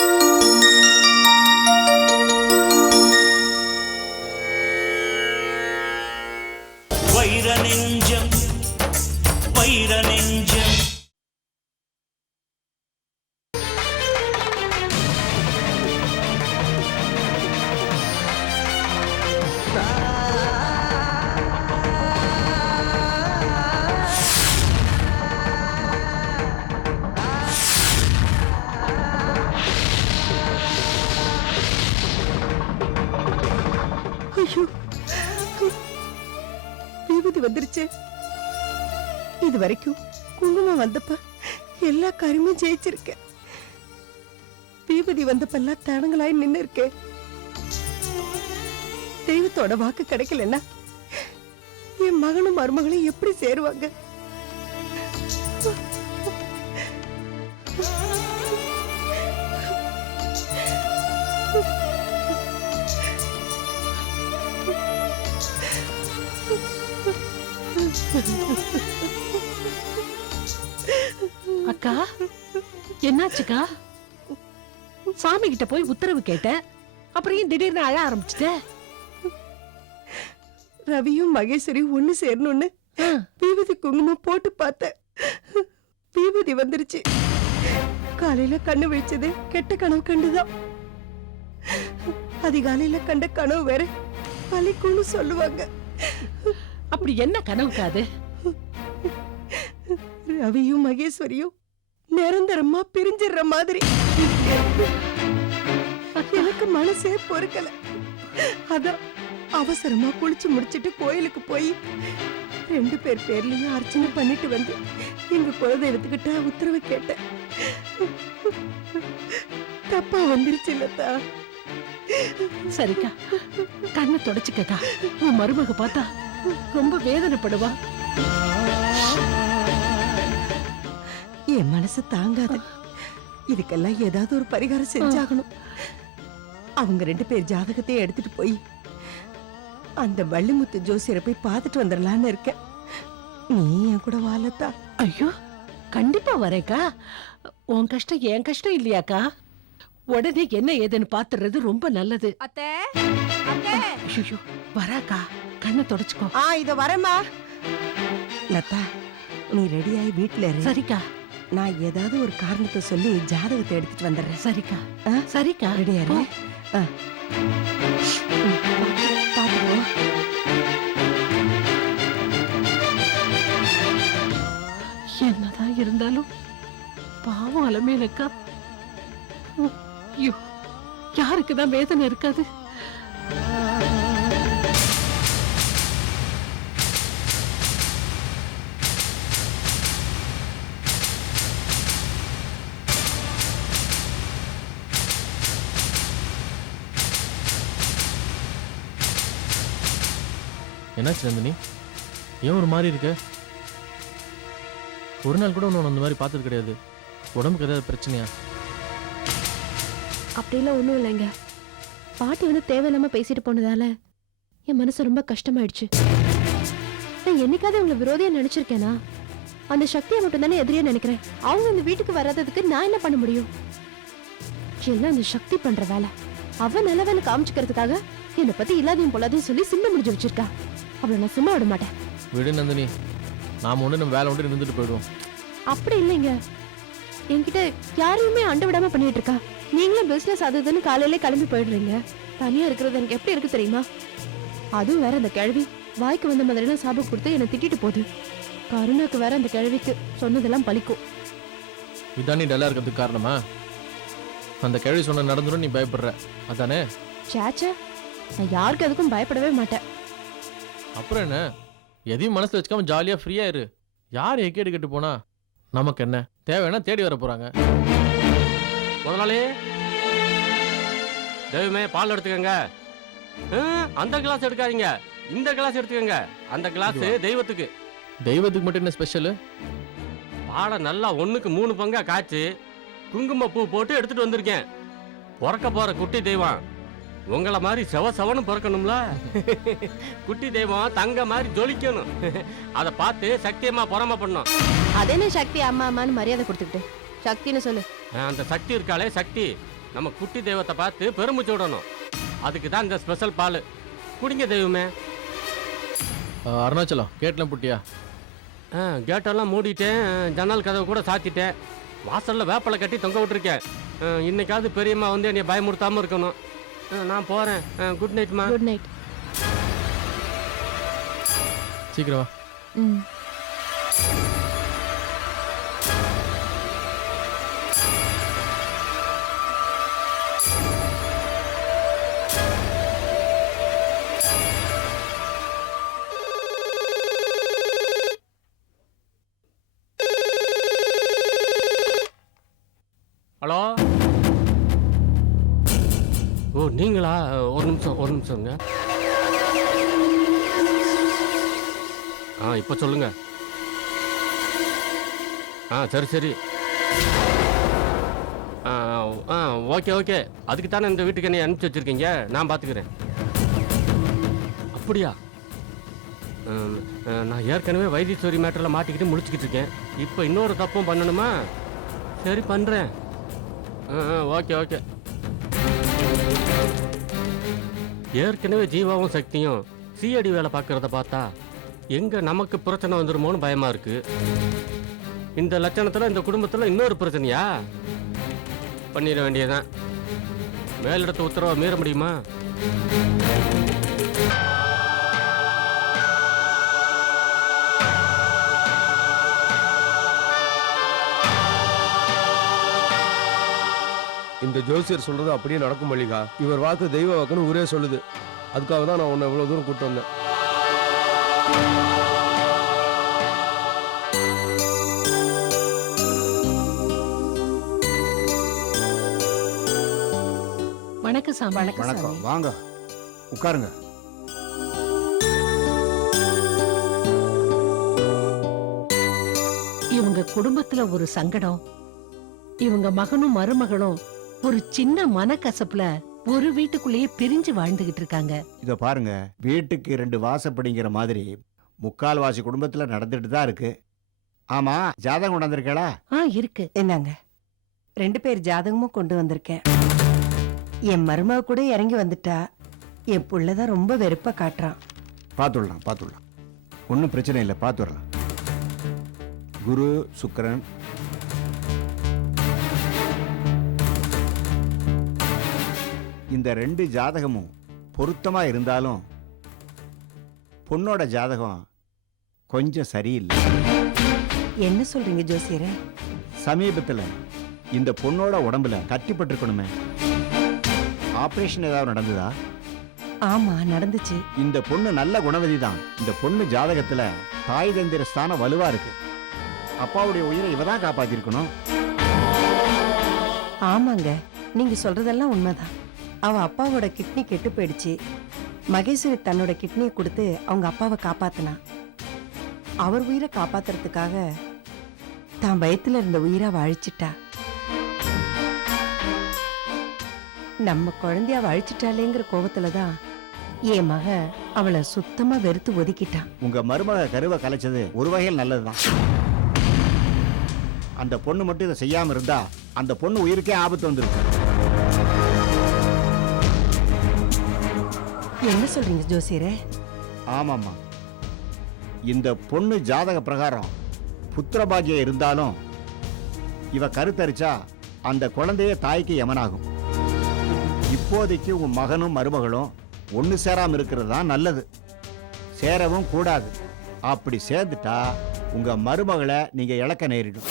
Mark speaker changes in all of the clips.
Speaker 1: う
Speaker 2: ん。விபத்து வந்துருச்சு? இது வரைக்கும் குங்குமம் வந்தப்ப எல்லா காரியமும் ஜெயிச்சிருக்கேன் தீபதி வந்தப்பெல்லாம் தடங்களாய் நின்னு இருக்கேன் தெய்வத்தோட வாக்கு கிடைக்கலன்னா என் மகனும் மருமகளும் எப்படி சேருவாங்க?
Speaker 3: அக்கா என்னாச்சுக்கா? சாமி கிட்ட போய் உத்தரவு கேட்ட அப்புறம் ஏன் திடீர்னு அழ ஆரம்பிச்சிட்ட?
Speaker 2: ரவியும் மகேஸ்வரியும் ஒண்ணு சேரணும்னு
Speaker 3: ஆ,
Speaker 2: விபதி குங்குமம் போட்டு பார்த்தேன் விபதி வந்துருச்சு. காலையில கண்ணு விழிச்சது கெட்ட கனவு கண்டுதான். அதிகாலையில கண்ட கனவு வேற பலிக்குன்னு சொல்லுவாங்க.
Speaker 3: அப்படி என்ன கனவுக்காது
Speaker 2: ரவியும் மகேஸ்வரியும் நிரந்தரமா பிரிஞ்சிடுற மாதிரி. எனக்கு மனசே பொறுக்கல. அதான் அவசரமா குளிச்சு முடிச்சிட்டு கோயிலுக்கு போய் ரெண்டு பேர் பேர்லயும் அர்ச்சனை பண்ணிட்டு வந்து எங்க குலதெய்வத்துக்கிட்ட உத்தரவு கேட்டேன். தப்பா வந்துருச்சு இல்லத்தா
Speaker 3: சரிக்கா. கண்ணை தொடச்சுக்கக்கா. உன் மருமக பார்த்தா ரொம்ப வேதனைப்படுவா.
Speaker 2: என் மனசு தாங்காது. இதுக்கெல்லாம் ஏதாவது ஒரு பரிகாரம் செஞ்சாகணும். அவங்க ரெண்டு பேர் ஜாதகத்தையும் எடுத்துட்டு போய் அந்த வள்ளிமுத்து ஜோசியரை போய் பார்த்துட்டு வந்துடலான்னு இருக்கேன். நீ என் கூட வாழத்தா
Speaker 3: ஐயோ கண்டிப்பா வரேக்கா. உன் கஷ்டம் என் கஷ்டம் இல்லையாக்கா? உடனே என்ன ஏதுன்னு பாத்துறது ரொம்ப நல்லது.
Speaker 4: அத்தை
Speaker 3: வராக்கா. கண்ணை தொடச்சுக்கோ.
Speaker 2: ஆ இத வரேம்மா. லதா நீ ரெடியாகி வீட்டுல இரு.
Speaker 3: சரிக்கா.
Speaker 2: நான் ஏதாவது ஒரு காரணத்தை சொல்லி ஜாதகத்தை எடுத்துட்டு வந்துடுறேன்.
Speaker 3: சரிக்கா.
Speaker 2: ஆ?
Speaker 3: சரிக்கா.
Speaker 2: ரெடியா இரு.
Speaker 3: போ.
Speaker 2: ஆ. ம்,
Speaker 3: என்னதான் இருந்தாலும் பாவம் அலமேலக்கா ஐயோ யாருக்குதான் வேதனை இருக்காது?
Speaker 5: என்னாச்சு நந்தினி? ஏன் ஒரு மாதிரி இருக்க? ஒரு நாள் கூட உன்னை அந்த மாதிரி பார்த்தது கிடையாது. உடம்புக்கு ஏதாவது பிரச்சனையா?
Speaker 6: அப்படிலாம் ஒன்றும் இல்லைங்க. பாட்டி வந்து தேவையில்லாம பேசிட்டு போனதால என் மனசு ரொம்ப கஷ்டமாயிடுச்சு. நான் என்னைக்காவது உங்களை விரோதியா நினைச்சிருக்கேனா? அந்த சக்தியை மட்டும் தானே எதிரியா நினைக்கிறேன். அவங்க இந்த வீட்டுக்கு வராததுக்கு நான் என்ன பண்ண முடியும்? எல்லாம் அந்த சக்தி பண்ற வேலை. அவ வேலை காமிச்சுக்கிறதுக்காக என்னை பத்தி இல்லாதையும் பொல்லாதையும் சொல்லி சின்ன முடிஞ்சு வச்சிருக்கா. அவளை நான் சும்மா விட மாட்டேன்.
Speaker 5: விடு நந்தினி நாம ஒன்று நம்ம வேலை ஒன்று இருந்துட்டு போயிடுவோம்.
Speaker 6: அப்படி இல்லைங்க. என்கிட்ட யாரையுமே அண்ட விடாம பண்ணிட்டு இருக்கா? நீங்களும் பிசினஸ் அது இதுன்னு காலையில கிளம்பி போயிடுறீங்க. தனியா இருக்கிறது எனக்கு எப்படி இருக்கு தெரியுமா? அதுவும் வேற அந்த கிழவி. வாய்க்கு வந்த மாதிரிலாம் சாபம் கொடுத்து என்னை திட்டிட்டு போகுது. கருணாக்கு வேற அந்த கிழவிக்கு சொன்னதெல்லாம் பலிக்கும்
Speaker 5: இதான் நீ டல்லாக இருக்கிறதுக்கு காரணமா? அந்த கேள்வி சொன்ன நடந்துடும் நீ பயப்படுற. அதானே?
Speaker 6: சேச்சே நான் யாருக்கு அதுக்கும் பயப்படவே மாட்டேன்.
Speaker 5: அப்புறம் என்ன? எதையும் மனசுல வச்சுக்காம ஜாலியாக ஃப்ரீயாக இரு. யார் எக்கேடு கெட்டு போனா? நமக்கு என்ன? தேவைன்னா தேடி வர போறாங்க.
Speaker 7: முதலாளி தெய்வமே பால் எடுத்துக்கங்க. அந்த கிளாஸ் எடுக்காதீங்க. இந்த கிளாஸ் எடுத்துக்கங்க. அந்த கிளாஸ்? தெய்வத்துக்கு.
Speaker 5: தெய்வத்துக்கு மட்டும் என்ன ஸ்பெஷல்
Speaker 7: பாலை நல்லா ஒண்ணுக்கு மூணு பங்கா காய்ச்சி குங்கும பூ போட்டு எடுத்துட்டு வந்திருக்கேன். பிறக்க போற குட்டி தெய்வம். உங்களை மாதிரி செவ செவன்னு பிறக்கணும்ல? குட்டி தெய்வம் தங்க மாதிரி ஜொலிக்கணும். அதை பார்த்து சக்தியம்மா பொறாம பண்ணும்.
Speaker 6: அதே சக்தி? அம்மா அம்மான்னு மரியாதை கொடுத்துக்கிட்டு. சக்தின்னு சொல்லு.
Speaker 7: அந்த சக்தி இருக்காளே சக்தி. நம்ம குட்டி தெய்வத்தை பார்த்து பெருமிச்சு விடணும் அதுக்கு தான் இந்த ஸ்பெஷல் பால். குடிங்க தெய்வமே.
Speaker 5: அருணாச்சலம் கேட்லாம் புட்டியா?
Speaker 7: ஆ கேட்டெல்லாம் மூடிட்டேன். ஜன்னல் கதவு கூட சாத்திட்டேன். வாசலில் வேப்பலை கட்டி தொங்க விட்டுருக்கேன். இன்னைக்காவது பெரியம்மா வந்து என்னை பயமுறுத்தாமல் இருக்கணும். நான் போகிறேன் குட் நைட்மா
Speaker 6: குட் நைட்
Speaker 5: சீக்கிரம் வா.
Speaker 6: ம்.
Speaker 7: ஓ ஒரு நிமிஷம் ஒரு நிமிஷங்க ஆ இப்போ சொல்லுங்க. ஆ சரி சரி. ஆ ஆ ஓகே ஓகே. அதுக்கு தானே இந்த வீட்டுக்கு என்னை அனுப்பிச்சி வச்சுருக்கீங்க? நான் பார்த்துக்கிறேன் அப்படியா? நான் ஏற்கனவே வைத்தீஸ்வரி மேட்டரில் மாட்டிக்கிட்டு முடிச்சுக்கிட்டு இருக்கேன். இப்போ இன்னொரு தப்பும் பண்ணணுமா? சரி பண்ணுறேன் ஆ ஆ, ஓகே ஓகே. ஏற்கனவே ஜீவாவும் சக்தியும் சிஐடி வேலை பார்க்கறத பார்த்தா எங்க நமக்கு பிரச்சனை வந்துருமோன்னு பயமா இருக்கு. இந்த லட்சணத்துல இந்த குடும்பத்துல இன்னொரு பிரச்சனையா? பண்ணிட வேண்டியதுதான். மேலிடத்து உத்தரவை மீற முடியுமா?
Speaker 8: இந்த ஜோசியர் சொல்றது அப்படியே நடக்கும் மல்லிகா. இவர் வாக்கு தெய்வ வாக்குன்னு ஊரே சொல்லுது. அதுக்காக தான் நான் உன்னை இவ்வளவு தூரம் கூட்டு வந்தேன்.
Speaker 3: வணக்கம் சாமி.
Speaker 9: வணக்கம். வாங்க. உட்காருங்க.
Speaker 3: இவங்க குடும்பத்துல ஒரு சங்கடம். இவங்க மகனும் மருமகளும் ஒரு சின்ன மனக்கசப்புல ஒரு வீட்டுக்குள்ளேயே பிரிஞ்சு வாழ்ந்துகிட்டு இருக்காங்க.
Speaker 9: இத பாருங்க. வீட்டுக்கு ரெண்டு வாசப்படிங்கிற மாதிரி முக்கால்வாசி குடும்பத்துல நடந்துட்டு தான் இருக்கு. ஆமா ஜாதகம் கொண்டாந்துருக்கா
Speaker 3: ஆ இருக்கு.
Speaker 2: என்னங்க? ரெண்டு பேர் ஜாதகமும் கொண்டு வந்திருக்கேன். என் மருமக கூட இறங்கி வந்துட்டா என் புள்ளதான் ரொம்ப வெறுப்பா காட்டுறான்.
Speaker 9: பார்த்துடலாம் பார்த்துடலாம் ஒன்றும் பிரச்சனை இல்லை பார்த்துடலாம் குரு சுக்கிரன் இந்த ரெண்டு ஜாதகமும் பொருத்தமா இருந்தாலும் பொண்ணோட ஜாதகம் கொஞ்சம் சரியில்லை.
Speaker 2: என்ன சொல்றீங்க ஜோசியரே?
Speaker 9: சமீபத்துல இந்த பொண்ணோட உடம்புல கட்டிப்பட்டிருக்கணுமே ஆபரேஷன் ஏதாவது நடந்ததா?
Speaker 2: ஆமா நடந்துச்சு.
Speaker 9: இந்த பொண்ணு நல்ல குணவதி தான் இந்த பொண்ணு ஜாதகத்துல தாய் தந்திர ஸ்தானம் வலுவா இருக்கு. அப்பாவுடைய உயிரை இவ தான் காப்பாத்திருக்கணும்.
Speaker 2: ஆமாங்க நீங்க சொல்றதெல்லாம் உண்மைதான். அவ அப்பாவோட கிட்னி கெட்டு போயிடுச்சு. மகேஸ்வரி தன்னோட கிட்னியை கொடுத்து அவங்க அப்பாவை காப்பாத்தினா. அவர் உயிரை காப்பாத்துறதுக்காக தான் வயத்துல இருந்த உயிரை அழிச்சிட்டா. நம்ம குழந்தைய அவ அழிச்சிட்டாளேங்கிற கோவத்துல தான் என் மக அவளை சுத்தமா வெறுத்து ஒதுக்கிட்டான்
Speaker 9: உங்க மருமக கருவை கலைச்சது ஒரு வகையில் நல்லதுதான். அந்த பொண்ணு மட்டும் இதை செய்யாம இருந்தா அந்த பொண்ணு உயிருக்கே ஆபத்து வந்திருக்கும்
Speaker 2: என்ன சொல்றீங்க ஜோசியரே?
Speaker 9: ஆமாம்மா. இந்த பொண்ணு ஜாதக பிரகாரம் புத்திரபாகியம் இருந்தாலும் இவ கருத்தரிச்சா அந்த குழந்தைய தாய்க்கு யமனாகும். இப்போதைக்கு உன் மகனும் மருமகளும் ஒன்று சேராம இருக்கிறது தான் நல்லது. சேரவும் கூடாது. அப்படி சேர்ந்துட்டா உங்க மருமகளை நீங்க இழக்க நேரிடும்.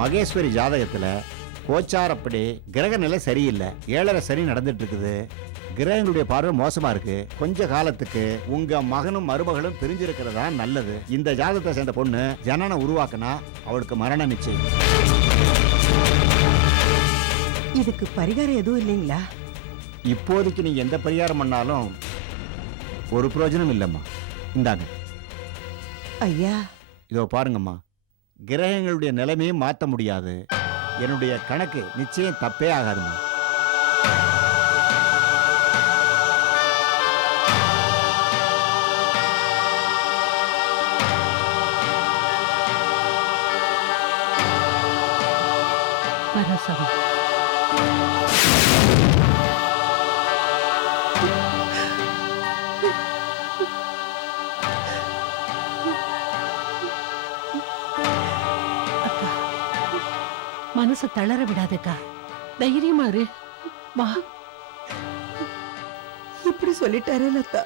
Speaker 9: மகேஸ்வரி ஜாதகத்தில் கோச்சாரப்படி கிரக நிலை சரியில்லை. ஏழரை சரி நடந்துட்டு இருக்குது கிரகங்களுடைய பார்வை மோசமா இருக்கு. கொஞ்ச காலத்துக்கு உங்க மகனும் மருமகளும் பிரிஞ்சிருக்கிறதா நல்லது. இந்த ஜாதகத்தை சேர்ந்த பொண்ணு ஜனனம் உருவாக்குனா அவளுக்கு மரண நிச்சயம்.
Speaker 2: இதுக்கு பரிகாரம் எதுவும் இல்லைங்களா?
Speaker 9: இப்போதைக்கு நீங்க எந்த பரிகாரம் பண்ணாலும் ஒரு பிரயோஜனம் இல்லைம்மா. இந்தாங்க.
Speaker 2: ஐயா.
Speaker 9: இதோ பாருங்கம்மா. கிரகங்களுடைய நிலைமையும் மாற்ற முடியாது. என்னுடைய கணக்கு நிச்சயம் தப்பே
Speaker 3: ஆகாதுமா? மனசை தளர விடாதக்கா. தைரியமா இரு. வா.
Speaker 2: இப்படி சொல்லிட்டாரே லதா.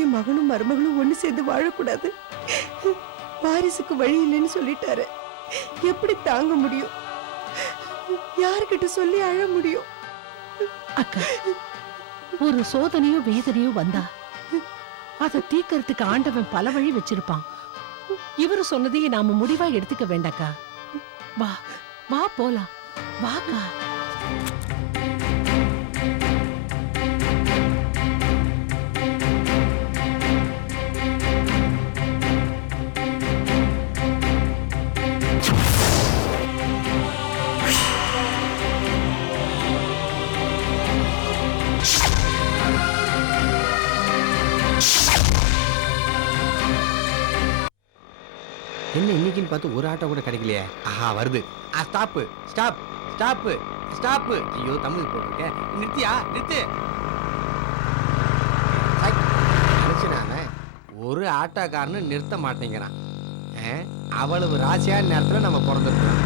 Speaker 2: என் மகனும் மருமகளும் ஒண்ணு சேர்ந்து வாழக்கூடாது. வாரிசுக்கு வழி இல்லைன்னு சொல்லிட்டாரு. எப்படி தாங்க முடியும்? யார்கிட்ட சொல்லி அழ முடியும்?
Speaker 3: அக்கா ஒரு சோதனையோ வேதனையோ வந்தா அதை தீர்க்கறதுக்கு ஆண்டவன் பல வழி வச்சிருப்பான். இவரு சொன்னதையே நாம முடிவா எடுத்துக்க வேண்டாக்கா. வா வா போலாம். வாக்கா.
Speaker 10: என்ன இன்னைக்குன்னு பார்த்து ஒரு ஆட்டோ கூட கிடைக்கலையே? ஆஹா வருது. ஆ ஸ்டாப்பு ஸ்டாப் ஸ்டாப்பு ஸ்டாப்பு ஐயோ தமிழ் போட்டிருக்கேன் நிறுத்தியா? நிறுத்து. ஒரு ஆட்டோக்காரனு நிறுத்த மாட்டேங்கிறான். அவ்வளவு ராசியான நேரத்தில் நம்ம பிறந்திருக்கோம்.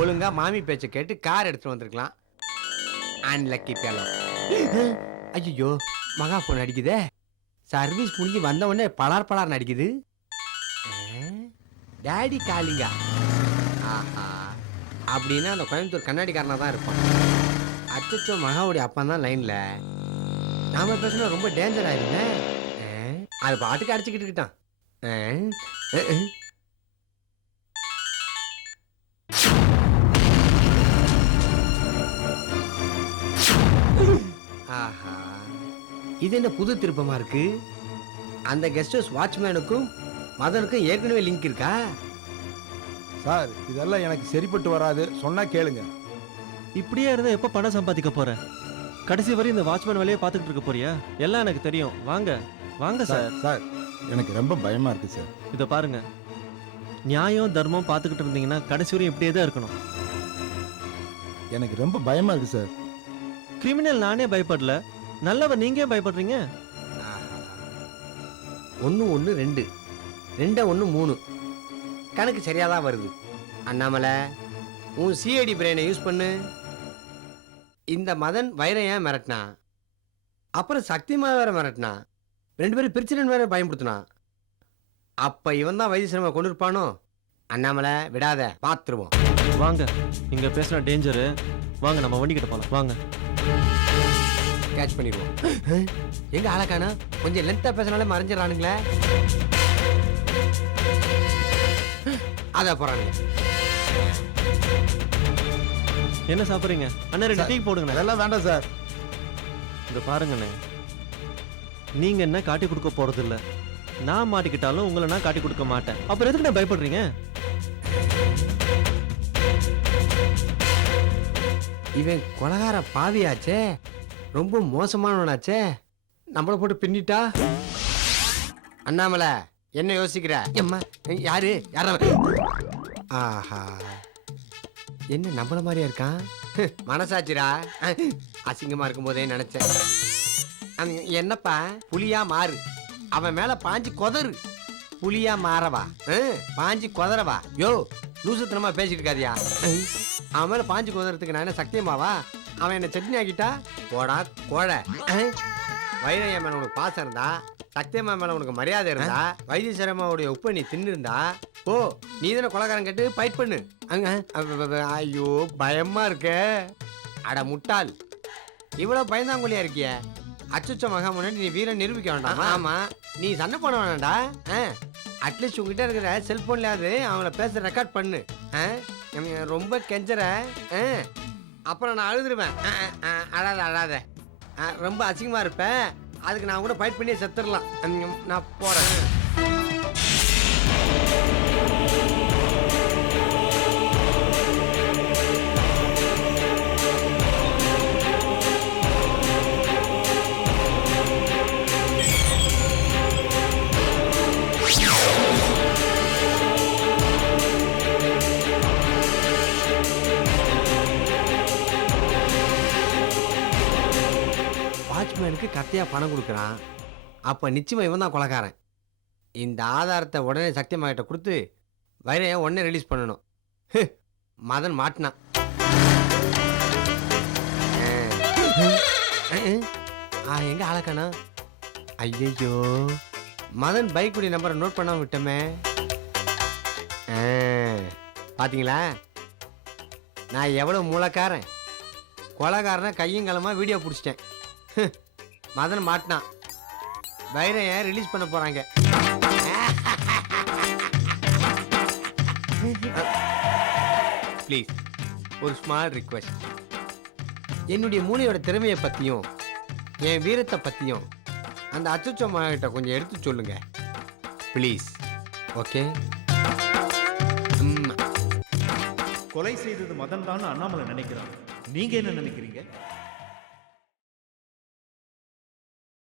Speaker 10: ஒழுங்கா மாமி பேச்சை கேட்டு கார் எடுத்துட்டு வந்திருக்கலாம். அன்லக்கி பேலம் ஐயோ மகா ஃபோன் அடிக்குதே. சர்வீஸ் முடிஞ்சு வந்த உடனே பலார் பலார்னு அடிக்குது. டேடி காலிங்கா ஆஹா. அப்படின்னா அந்த கோயம்புத்தூர் கண்ணாடிக்காரனாக தான் இருப்பான். அச்சோ மகாவுடைய அப்பா தான் லைனில் நாம பேசினா ரொம்ப டேஞ்சர் ஆயிருந்தே அது பாட்டுக்கு அடிச்சுக்கிட்டு இருக்கிட்டான். ஆஹா. இது என்ன புது திருப்பமா இருக்கு? அந்த கெஸ்ட் ஹவுஸ் வாட்ச்மேனுக்கும் மதனுக்கும் ஏற்கனவே லிங்க் இருக்கா?
Speaker 11: சார் இதெல்லாம் எனக்கு சரிப்பட்டு வராது. சொன்னா கேளுங்க.
Speaker 12: இப்படியே இருந்தா எப்ப பணம் சம்பாதிக்க போற? கடைசி வரை இந்த வாட்ச்மேன் வேலையை பார்த்துக்கிட்டு இருக்க போறியா? எல்லாம் எனக்கு தெரியும். வாங்க. வாங்க சார்
Speaker 11: சார் எனக்கு ரொம்ப பயமா இருக்கு சார்
Speaker 12: இத பாருங்க. நியாயம் தர்மம் பார்த்துக்கிட்டு இருந்தீங்கன்னா கடைசி வரையும் இப்படியே தான் இருக்கணும்.
Speaker 11: எனக்கு ரொம்ப பயமா இருக்கு சார்
Speaker 12: கிரிமினல் நானே பயப்படல. நல்லவர் நீங்க ஏன் பயப்படுறீங்க?
Speaker 10: ஒன்று ஒன்று ரெண்டு. ரெண்டை ஒன்று மூணு. கணக்கு சரியாக தான் வருது. அண்ணாமலை உன் சிஐடி பிரெயினை யூஸ் பண்ணு. இந்த மதன் ஏன் மிரட்டினா? அப்புறம் சக்திமா வேற மிரட்டினா? ரெண்டு பேரும் பிரிச்சுடன் வேற பயன்படுத்தினா அப்ப இவன் தான் வைத்தியசிரம கொண்டு இருப்பானோ? அண்ணாமலை விடாத பார்த்துருவோம்.
Speaker 12: வாங்க இங்க பேசுன டேஞ்சரு வாங்க நம்ம வண்டி கிட்ட போலாம். வாங்க.
Speaker 10: கேட்ச் பண்ணிடுவோம். எங்க ஆளக்கானா கொஞ்சம் லென்த்தா பேசினாலே மறைஞ்சிடறானுங்களே. அத போறானுங்க
Speaker 12: என்ன சாப்பிடுறீங்க? அண்ணா ரெண்டு டீ போடுங்கண்ணே.
Speaker 11: அதெல்லாம் வேண்டாம் சார்.
Speaker 12: இங்க பாருங்கண்ணே. நீங்க என்ன காட்டி கொடுக்க போறது இல்ல நான் மாட்டிக்கிட்டாலும் உங்களை நான் காட்டி கொடுக்க மாட்டேன். அப்புறம் எதுக்கு நான் பயப்படுறீங்க?
Speaker 10: இவன் கொலகார பாவியாச்சே. ரொம்ப மோசமானவனாச்சே. நம்மள போட்டு பின்னிட்டா? அண்ணாமலை என்ன யோசிக்கிற? எம்மா யாரு? யார? ஆஹா. என்ன நம்மள மாதிரியா இருக்கான்? மனசாச்சுடா அசிங்கமா இருக்கும் போதே நினைச்சேன் என்னப்பா? புலியா மாறு. அவன் மேல பாஞ்சு கொதறு. புலியா மாறவா? பாஞ்சு கொதறவா? யோ லூசுத்தனமா பேசிட்டு இருக்காதியா? அவன் மேல பாஞ்சு கொதறதுக்கு நான் என்ன சத்தியமாவா? அவன் என்ன சட்னி ஆக்கிட்டா? போடா கோழை. ஹம், வைரையா மேல உனக்கு பாசம் இருந்தா? சத்தியமா மேல உனக்கு மரியாதை இருந்தா வைத்தீஸ்வரம்மாவுடைய உப்பை நீ தின்னு இருந்தா ஓ நீ தானே கொலகாரம் கேட்டு ஃபைட் பண்ணு. அங்க ஐயோ பயமா இருக்கே. அட முட்டாள். இவ்வளவு பயந்தாங்குழியா இருக்கிய? அச்சுச்ச மகா முன்னாடி நீ வீரன் நிரூபிக்க வேண்டாம்? ஆமா. நீ சண்டை போட வேணாம்டா. அட்லீஸ்ட் உங்ககிட்ட இருக்கிற செல்போன்லயாவது அவங்கள பேச ரெக்கார்ட் பண்ணு. ரொம்ப கெஞ்சற? அப்புறம் நான் அழுதுருவேன். அழாத அழாத. ரொம்ப அசிங்கமா இருப்பேன் அதுக்கு நான் கூட ஃபைட் பண்ணி செத்துடலாம் நான் போகிறேன் மகனுக்கு கத்தையாக பணம் கொடுக்குறான். அப்போ நிச்சயமாக இவன் தான் கொலைக்காரன் இந்த ஆதாரத்தை உடனே சக்தியம்மாகிட்ட கொடுத்து வைரையை உடனே ரிலீஸ் பண்ணணும். மதன் மாட்டினான். ஆ. எங்கே ஆளக்கானா ஐயையோ. மதன் பைக்குடைய நம்பரை நோட் பண்ணாம விட்டோமே. பார்த்தீங்களா நான் எவ்வளோ மூலக்காரன் கொலகாரனை கையும் கலமாக வீடியோ பிடிச்சிட்டேன். மதன் மாட்டினான். வைரைய ரிலீஸ் பண்ண போறாங்க? ப்ளீஸ் ஒரு ஸ்மால் ரிக்வெஸ்ட் என்னுடைய மூளையோட திறமையை பற்றியும் என் வீரத்தை பற்றியும் அந்த அச்சுச்சோ கொஞ்சம் எடுத்து சொல்லுங்க. ப்ளீஸ் ஓகே
Speaker 13: கொலை செய்தது மதன் தான் அண்ணாமலை நினைக்கிறான். நீங்க என்ன நினைக்கிறீங்க?